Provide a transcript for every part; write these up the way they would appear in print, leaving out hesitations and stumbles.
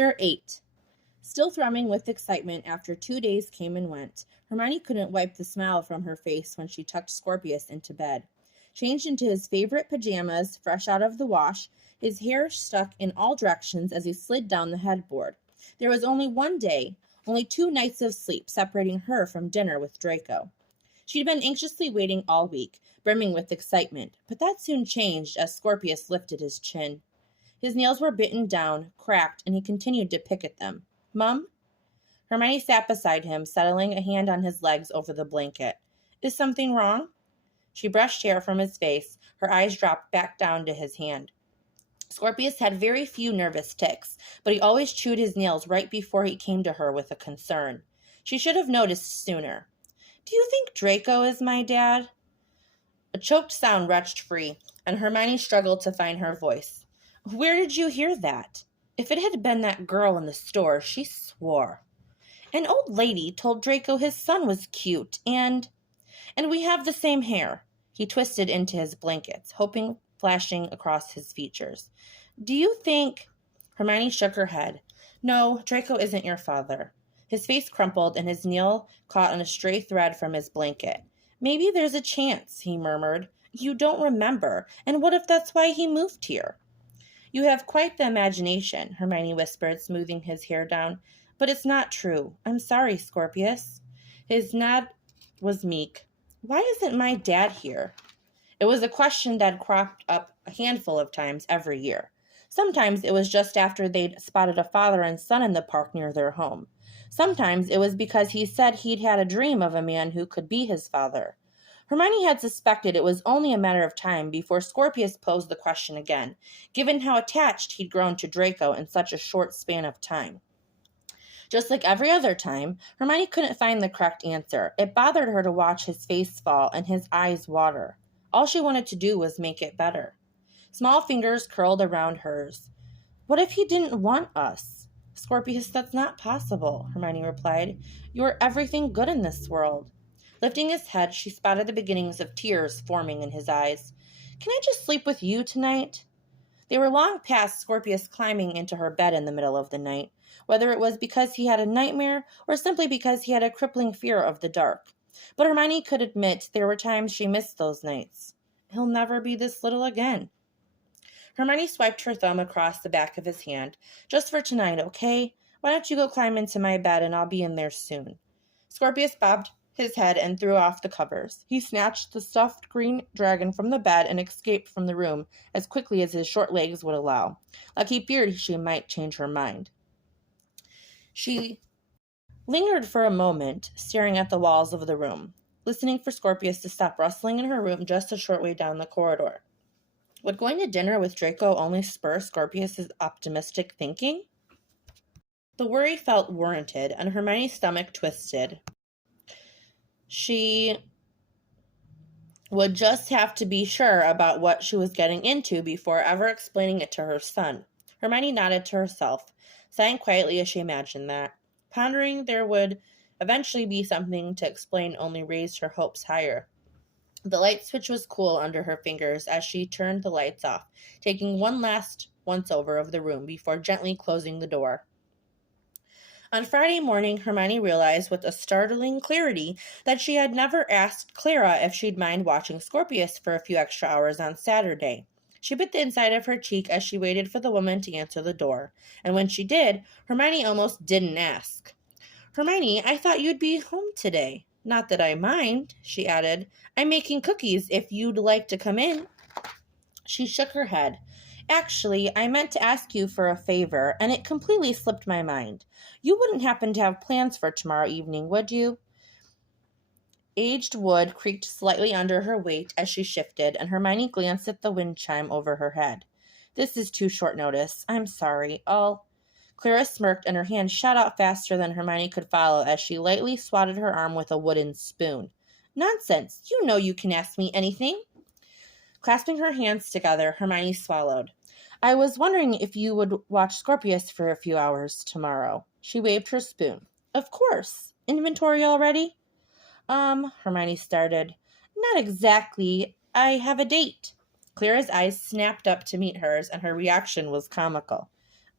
Chapter 8. Still thrumming with excitement after 2 days came and went, Hermione couldn't wipe the smile from her face when she tucked Scorpius into bed. Changed into his favorite pajamas, fresh out of the wash, his hair stuck in all directions as he slid down the headboard. There was only one day, only 2 nights of sleep separating her from dinner with Draco. She'd been anxiously waiting all week, brimming with excitement, but that soon changed as Scorpius lifted his chin. His nails were bitten down, cracked, and he continued to pick at them. "Mum?" Hermione sat beside him, settling a hand on his legs over the blanket. "Is something wrong?" She brushed hair from his face. Her eyes dropped back down to his hand. Scorpius had very few nervous tics, but he always chewed his nails right before he came to her with a concern. She should have noticed sooner. "Do you think Draco is my dad?" A choked sound retched free, and Hermione struggled to find her voice. "Where did you hear that?" If it had been that girl in the store, she swore. "An old lady told Draco his son was cute, and we have the same hair." He twisted into his blankets, hoping flashing across his features. "Do you think—" Hermione shook her head. "No, Draco isn't your father." His face crumpled, and his nail caught on a stray thread from his blanket. "Maybe there's a chance," he murmured. "You don't remember, and what if that's why he moved here?" "You have quite the imagination," Hermione whispered, smoothing his hair down. "But it's not true. I'm sorry, Scorpius." His nod was meek. "Why isn't my dad here?" It was a question that cropped up a handful of times every year. Sometimes it was just after they'd spotted a father and son in the park near their home. Sometimes it was because he said he'd had a dream of a man who could be his father. Hermione had suspected it was only a matter of time before Scorpius posed the question again, given how attached he'd grown to Draco in such a short span of time. Just like every other time, Hermione couldn't find the correct answer. It bothered her to watch his face fall and his eyes water. All she wanted to do was make it better. Small fingers curled around hers. "What if he didn't want us?" "Scorpius, that's not possible," Hermione replied. "You're everything good in this world." Lifting his head, she spotted the beginnings of tears forming in his eyes. "Can I just sleep with you tonight?" They were long past Scorpius climbing into her bed in the middle of the night, whether it was because he had a nightmare or simply because he had a crippling fear of the dark. But Hermione could admit there were times she missed those nights. "He'll never be this little again." Hermione swiped her thumb across the back of his hand. "Just for tonight, okay? Why don't you go climb into my bed and I'll be in there soon." Scorpius bobbed his head and threw off the covers. He snatched the stuffed green dragon from the bed and escaped from the room as quickly as his short legs would allow. Like he feared she might change her mind. She lingered for a moment, staring at the walls of the room, listening for Scorpius to stop rustling in her room just a short way down the corridor. Would going to dinner with Draco only spur Scorpius's optimistic thinking? The worry felt warranted, and Hermione's stomach twisted. She would just have to be sure about what she was getting into before ever explaining it to her son. Hermione nodded to herself, sighing quietly as she imagined that. Pondering there would eventually be something to explain only raised her hopes higher. The light switch was cool under her fingers as she turned the lights off, taking one last once-over of the room before gently closing the door. On Friday morning, Hermione realized with a startling clarity that she had never asked Clara if she'd mind watching Scorpius for a few extra hours on Saturday. She bit the inside of her cheek as she waited for the woman to answer the door, and when she did, Hermione almost didn't ask. "Hermione, I thought you'd be home today." "Not that I mind," she added. "I'm making cookies if you'd like to come in." She shook her head. "Actually, I meant to ask you for a favor, and it completely slipped my mind. You wouldn't happen to have plans for tomorrow evening, would you?" Aged wood creaked slightly under her weight as she shifted, and Hermione glanced at the wind chime over her head. "This is too short notice. I'm sorry. Clara smirked, and her hand shot out faster than Hermione could follow as she lightly swatted her arm with a wooden spoon. "Nonsense! You know you can ask me anything." Clasping her hands together, Hermione swallowed. "I was wondering if you would watch Scorpius for a few hours tomorrow." She waved her spoon. "Of course. Inventory already?" Hermione started. "Not exactly. I have a date." Clara's eyes snapped up to meet hers, and her reaction was comical.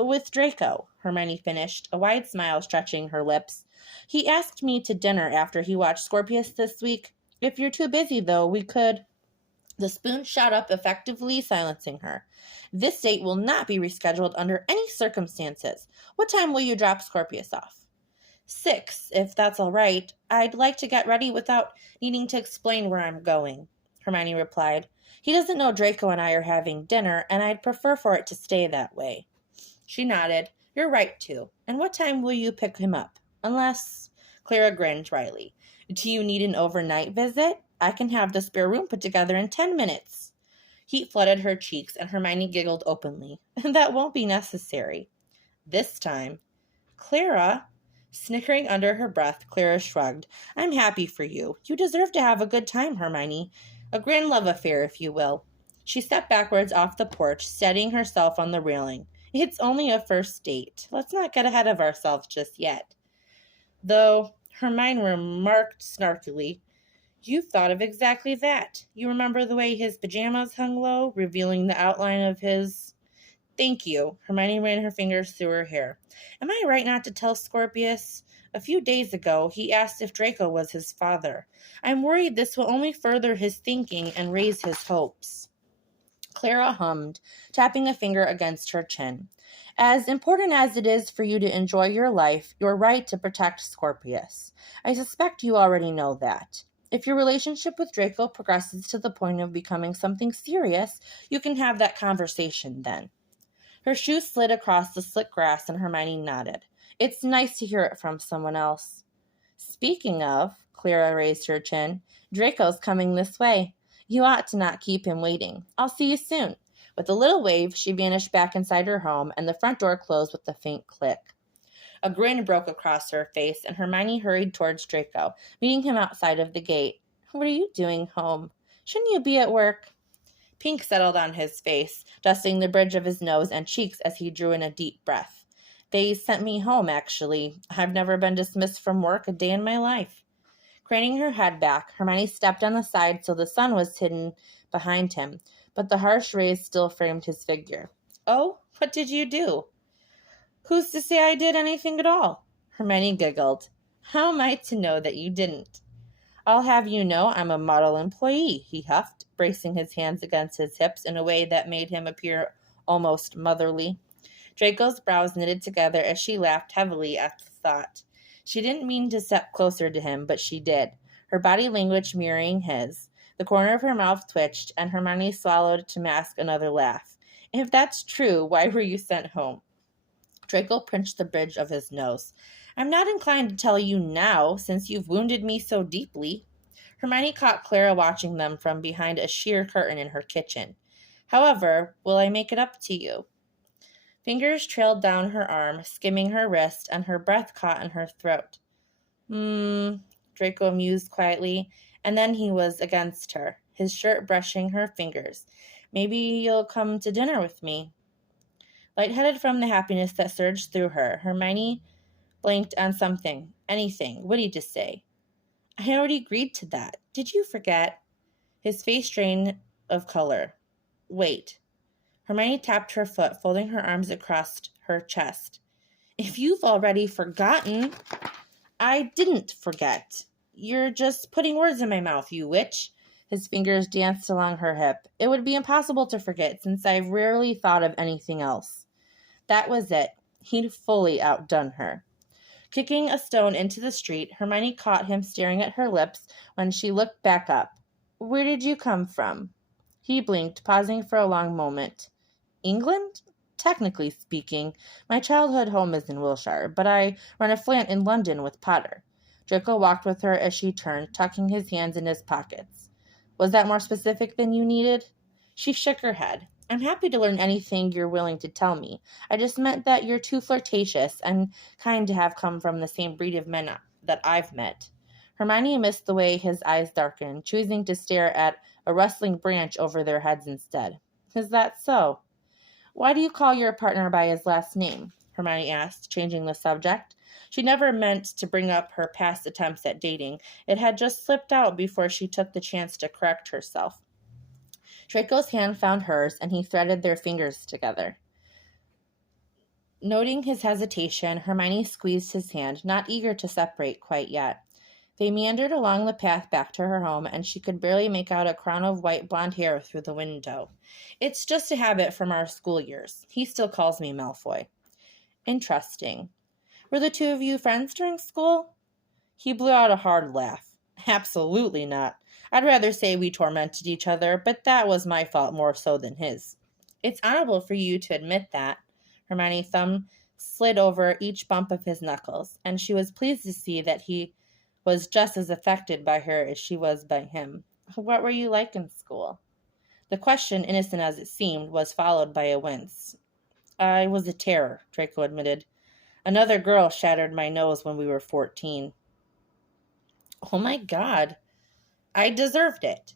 With Draco, Hermione finished, a wide smile stretching her lips. He asked me to dinner after he watched Scorpius this week. If you're too busy, though, we could... The spoon shot up, effectively silencing her. This date will not be rescheduled under any circumstances. What time will you drop Scorpius off? 6, if that's all right. I'd like to get ready without needing to explain where I'm going, Hermione replied. He doesn't know Draco and I are having dinner, and I'd prefer for it to stay that way. She nodded. You're right, too. And what time will you pick him up? Unless... Clara grinned wryly. Do you need an overnight visit? I can have the spare room put together in 10 minutes. Heat flooded her cheeks, and Hermione giggled openly. That won't be necessary. This time. Clara... Snickering under her breath, Clara shrugged. I'm happy for you. You deserve to have a good time, Hermione. A grand love affair, if you will. She stepped backwards off the porch, steadying herself on the railing. It's only a first date. Let's not get ahead of ourselves just yet. Though, Hermione remarked snarkily, you've thought of exactly that. You remember the way his pajamas hung low, revealing the outline of his... Thank you. Hermione ran her fingers through her hair. Am I right not to tell Scorpius? A few days ago, he asked if Draco was his father. I'm worried this will only further his thinking and raise his hopes. Clara hummed, tapping a finger against her chin. As important as it is for you to enjoy your life, you're right to protect Scorpius. I suspect you already know that. If your relationship with Draco progresses to the point of becoming something serious, you can have that conversation then. Her shoe slid across the slick grass and Hermione nodded. It's nice to hear it from someone else. Speaking of, Clara raised her chin, Draco's coming this way. You ought to not keep him waiting. I'll see you soon. With a little wave, she vanished back inside her home, and the front door closed with a faint click. A grin broke across her face, and Hermione hurried towards Draco, meeting him outside of the gate. What are you doing home? Shouldn't you be at work? Pink settled on his face, dusting the bridge of his nose and cheeks as he drew in a deep breath. They sent me home, actually. I've never been dismissed from work a day in my life. Craning her head back, Hermione stepped on the side so the sun was hidden behind him, but the harsh rays still framed his figure. Oh, what did you do? Who's to say I did anything at all? Hermione giggled. How am I to know that you didn't? I'll have you know I'm a model employee, he huffed, bracing his hands against his hips in a way that made him appear almost motherly. Draco's brows knitted together as she laughed heavily at the thought. She didn't mean to step closer to him, but she did, her body language mirroring his. The corner of her mouth twitched, and Hermione swallowed to mask another laugh. If that's true, why were you sent home? Draco pinched the bridge of his nose. I'm not inclined to tell you now, since you've wounded me so deeply. Hermione caught Clara watching them from behind a sheer curtain in her kitchen. However, will I make it up to you? Fingers trailed down her arm, skimming her wrist, and her breath caught in her throat. Draco mused quietly, and then he was against her, his shirt brushing her fingers. Maybe you'll come to dinner with me. Lightheaded from the happiness that surged through her, Hermione blanked on something, anything, witty to say. I already agreed to that. Did you forget? His face drained of color. Wait. Hermione tapped her foot, folding her arms across her chest. If you've already forgotten... I didn't forget. You're just putting words in my mouth, you witch. His fingers danced along her hip. It would be impossible to forget, since I've rarely thought of anything else. That was it. He'd fully outdone her. Kicking a stone into the street, Hermione caught him staring at her lips when she looked back up. Where did you come from? He blinked, pausing for a long moment. England? Technically speaking, my childhood home is in Wiltshire, but I run a flat in London with Potter. Draco walked with her as she turned, tucking his hands in his pockets. Was that more specific than you needed? She shook her head. I'm happy to learn anything you're willing to tell me. I just meant that you're too flirtatious and kind to have come from the same breed of men that I've met. Hermione missed the way his eyes darkened, choosing to stare at a rustling branch over their heads instead. Is that so? Why do you call your partner by his last name? Hermione asked, changing the subject. She never meant to bring up her past attempts at dating. It had just slipped out before she took the chance to correct herself. Draco's hand found hers, and he threaded their fingers together. Noting his hesitation, Hermione squeezed his hand, not eager to separate quite yet. They meandered along the path back to her home, and she could barely make out a crown of white blonde hair through the window. It's just a habit from our school years. He still calls me Malfoy. Interesting. Were the two of you friends during school? He blew out a hard laugh. Absolutely not. I'd rather say we tormented each other, but that was my fault more so than his. It's honorable for you to admit that. Hermione's thumb slid over each bump of his knuckles, and she was pleased to see that he was just as affected by her as she was by him. What were you like in school? The question, innocent as it seemed, was followed by a wince. I was a terror, Draco admitted. Another girl shattered my nose when we were 14. Oh my God. I deserved it.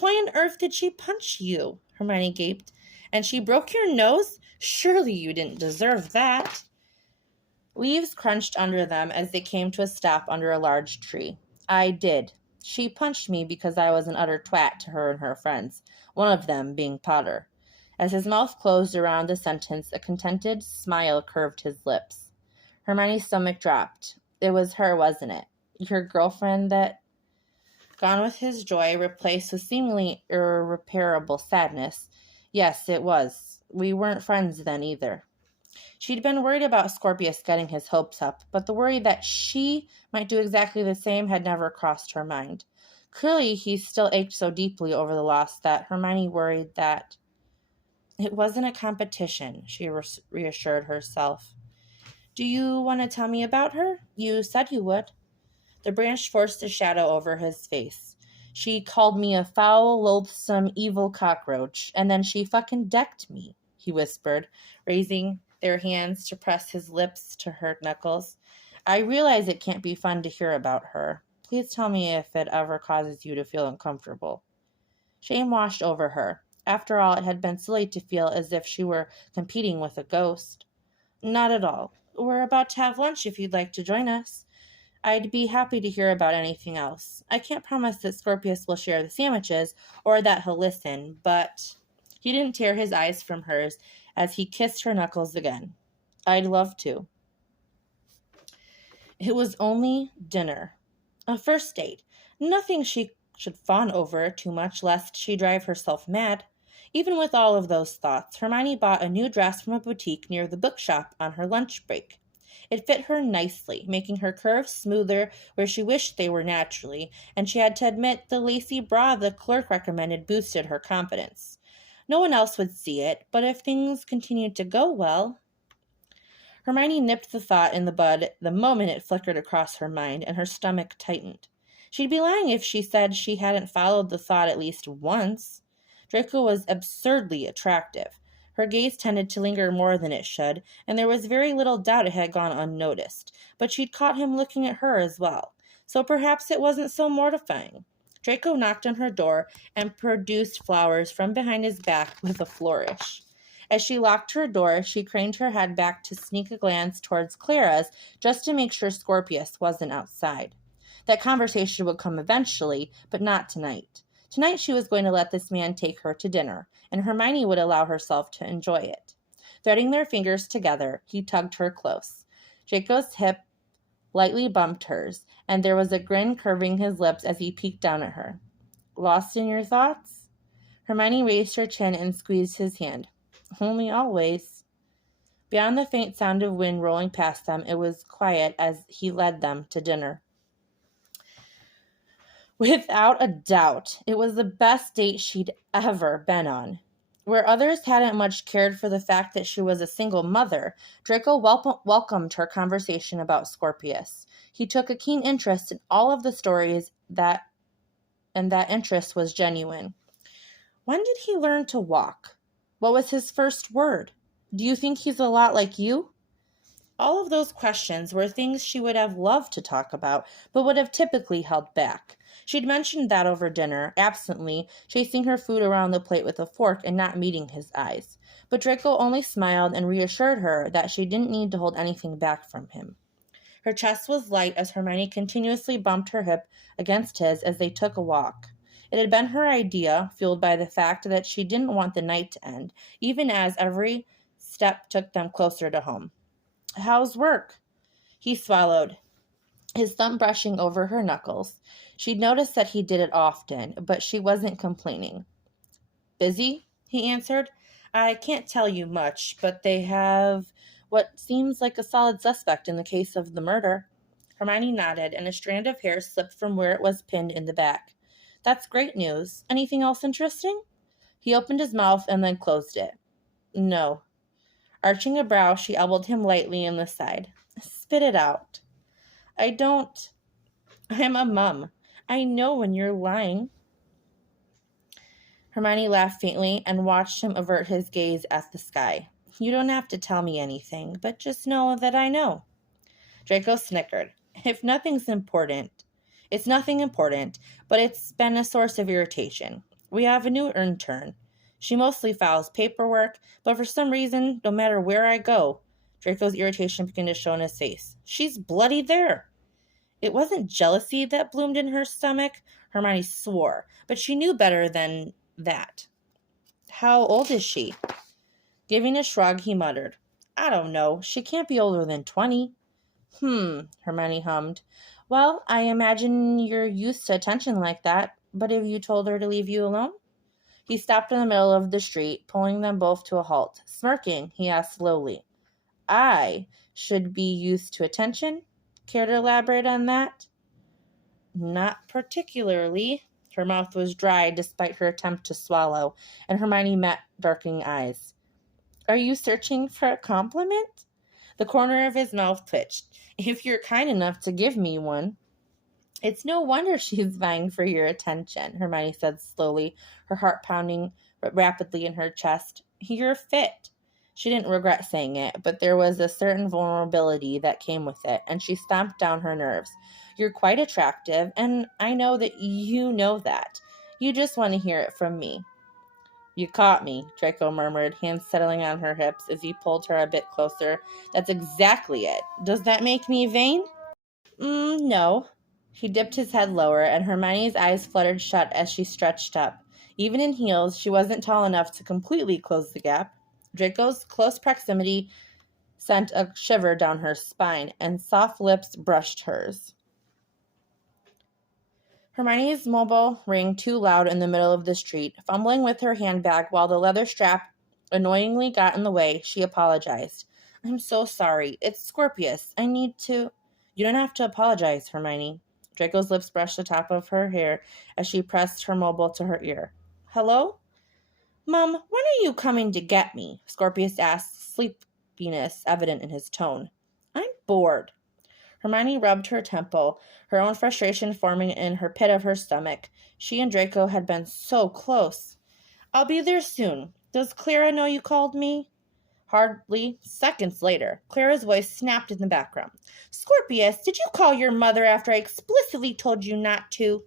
Why on earth did she punch you? Hermione gaped. And she broke your nose? Surely you didn't deserve that. Leaves crunched under them as they came to a stop under a large tree. I did. She punched me because I was an utter twat to her and her friends, one of them being Potter. As his mouth closed around the sentence, a contented smile curved his lips. Hermione's stomach dropped. It was her, wasn't it? Your girlfriend that... Gone with his joy, replaced with seemingly irreparable sadness. Yes, it was. We weren't friends then either. She'd been worried about Scorpius getting his hopes up, but the worry that she might do exactly the same had never crossed her mind. Clearly, he still ached so deeply over the loss that Hermione worried that... It wasn't a competition, she reassured herself. Do you want to tell me about her? You said you would. The branch forced a shadow over his face. She called me a foul, loathsome, evil cockroach, and then she fucking decked me, he whispered, raising their hands to press his lips to her knuckles. I realize it can't be fun to hear about her. Please tell me if it ever causes you to feel uncomfortable. Shame washed over her. After all, it had been silly to feel as if she were competing with a ghost. Not at all. We're about to have lunch if you'd like to join us. I'd be happy to hear about anything else. I can't promise that Scorpius will share the sandwiches or that he'll listen, but he didn't tear his eyes from hers as he kissed her knuckles again. I'd love to. It was only dinner. A first date. Nothing she should fawn over too much lest she drive herself mad. Even with all of those thoughts, Hermione bought a new dress from a boutique near the bookshop on her lunch break. It fit her nicely, making her curves smoother where she wished they were naturally, and she had to admit the lacy bra the clerk recommended boosted her confidence. No one else would see it, but if things continued to go well... Hermione nipped the thought in the bud the moment it flickered across her mind, and her stomach tightened. She'd be lying if she said she hadn't followed the thought at least once. Draco was absurdly attractive. Her gaze tended to linger more than it should, and there was very little doubt it had gone unnoticed. But she'd caught him looking at her as well, so perhaps it wasn't so mortifying. Draco knocked on her door and produced flowers from behind his back with a flourish. As she locked her door, she craned her head back to sneak a glance towards Clara's just to make sure Scorpius wasn't outside. That conversation would come eventually, but not tonight. Tonight she was going to let this man take her to dinner, and Hermione would allow herself to enjoy it. Threading their fingers together, he tugged her close. Draco's hip lightly bumped hers, and there was a grin curving his lips as he peeked down at her. Lost in your thoughts? Hermione raised her chin and squeezed his hand. Only always. Beyond the faint sound of wind rolling past them, it was quiet as he led them to dinner. Without a doubt, it was the best date she'd ever been on. Where others hadn't much cared for the fact that she was a single mother, Draco welcomed her conversation about Scorpius. He took a keen interest in all of the stories and that interest was genuine. When did he learn to walk? What was his first word? Do you think he's a lot like you? All of those questions were things she would have loved to talk about, but would have typically held back. She'd mentioned that over dinner, absently, chasing her food around the plate with a fork and not meeting his eyes. But Draco only smiled and reassured her that she didn't need to hold anything back from him. Her chest was light as Hermione continuously bumped her hip against his as they took a walk. It had been her idea, fueled by the fact that she didn't want the night to end, even as every step took them closer to home. How's work? He swallowed, his thumb brushing over her knuckles. She'd noticed that he did it often, but she wasn't complaining. Busy? He answered. I can't tell you much, but they have what seems like a solid suspect in the case of the murder. Hermione nodded, and a strand of hair slipped from where it was pinned in the back. That's great news. Anything else interesting? He opened his mouth and then closed it. No. Arching a brow, she elbowed him lightly in the side. Spit it out. I don't. I'm a mum. I know when you're lying. Hermione laughed faintly and watched him avert his gaze at the sky. You don't have to tell me anything, but just know that I know. Draco snickered. If nothing's important, it's nothing important, but it's been a source of irritation. We have a new intern. She mostly files paperwork, but for some reason, no matter where I go, Draco's irritation began to show in his face. She's bloody there. It wasn't jealousy that bloomed in her stomach, Hermione swore, but she knew better than that. How old is she? Giving a shrug, he muttered. I don't know. She can't be older than 20. Hermione hummed. Well, I imagine you're used to attention like that, but have you told her to leave you alone? He stopped in the middle of the street, pulling them both to a halt. Smirking, he asked slowly, I should be used to attention? Care to elaborate on that? Not particularly. Her mouth was dry despite her attempt to swallow, and Hermione met darkening eyes. Are you searching for a compliment? The corner of his mouth twitched. If you're kind enough to give me one. It's no wonder she's vying for your attention, Hermione said slowly, her heart pounding rapidly in her chest. You're fit. She didn't regret saying it, but there was a certain vulnerability that came with it, and she stomped down her nerves. You're quite attractive, and I know that you know that. You just want to hear it from me. You caught me, Draco murmured, hands settling on her hips as he pulled her a bit closer. That's exactly it. Does that make me vain? No. He dipped his head lower, and Hermione's eyes fluttered shut as she stretched up. Even in heels, she wasn't tall enough to completely close the gap. Draco's close proximity sent a shiver down her spine, and soft lips brushed hers. Hermione's mobile rang too loud in the middle of the street. Fumbling with her handbag while the leather strap annoyingly got in the way, she apologized. I'm so sorry. It's Scorpius. I need to... You don't have to apologize, Hermione. Draco's lips brushed the top of her hair as she pressed her mobile to her ear. Hello? Mum, when are you coming to get me? Scorpius asked, sleepiness evident in his tone. I'm bored. Hermione rubbed her temple, her own frustration forming in her pit of her stomach. She and Draco had been so close. I'll be there soon. Does Clara know you called me? Hardly seconds later, Clara's voice snapped in the background. Scorpius, did you call your mother after I explicitly told you not to?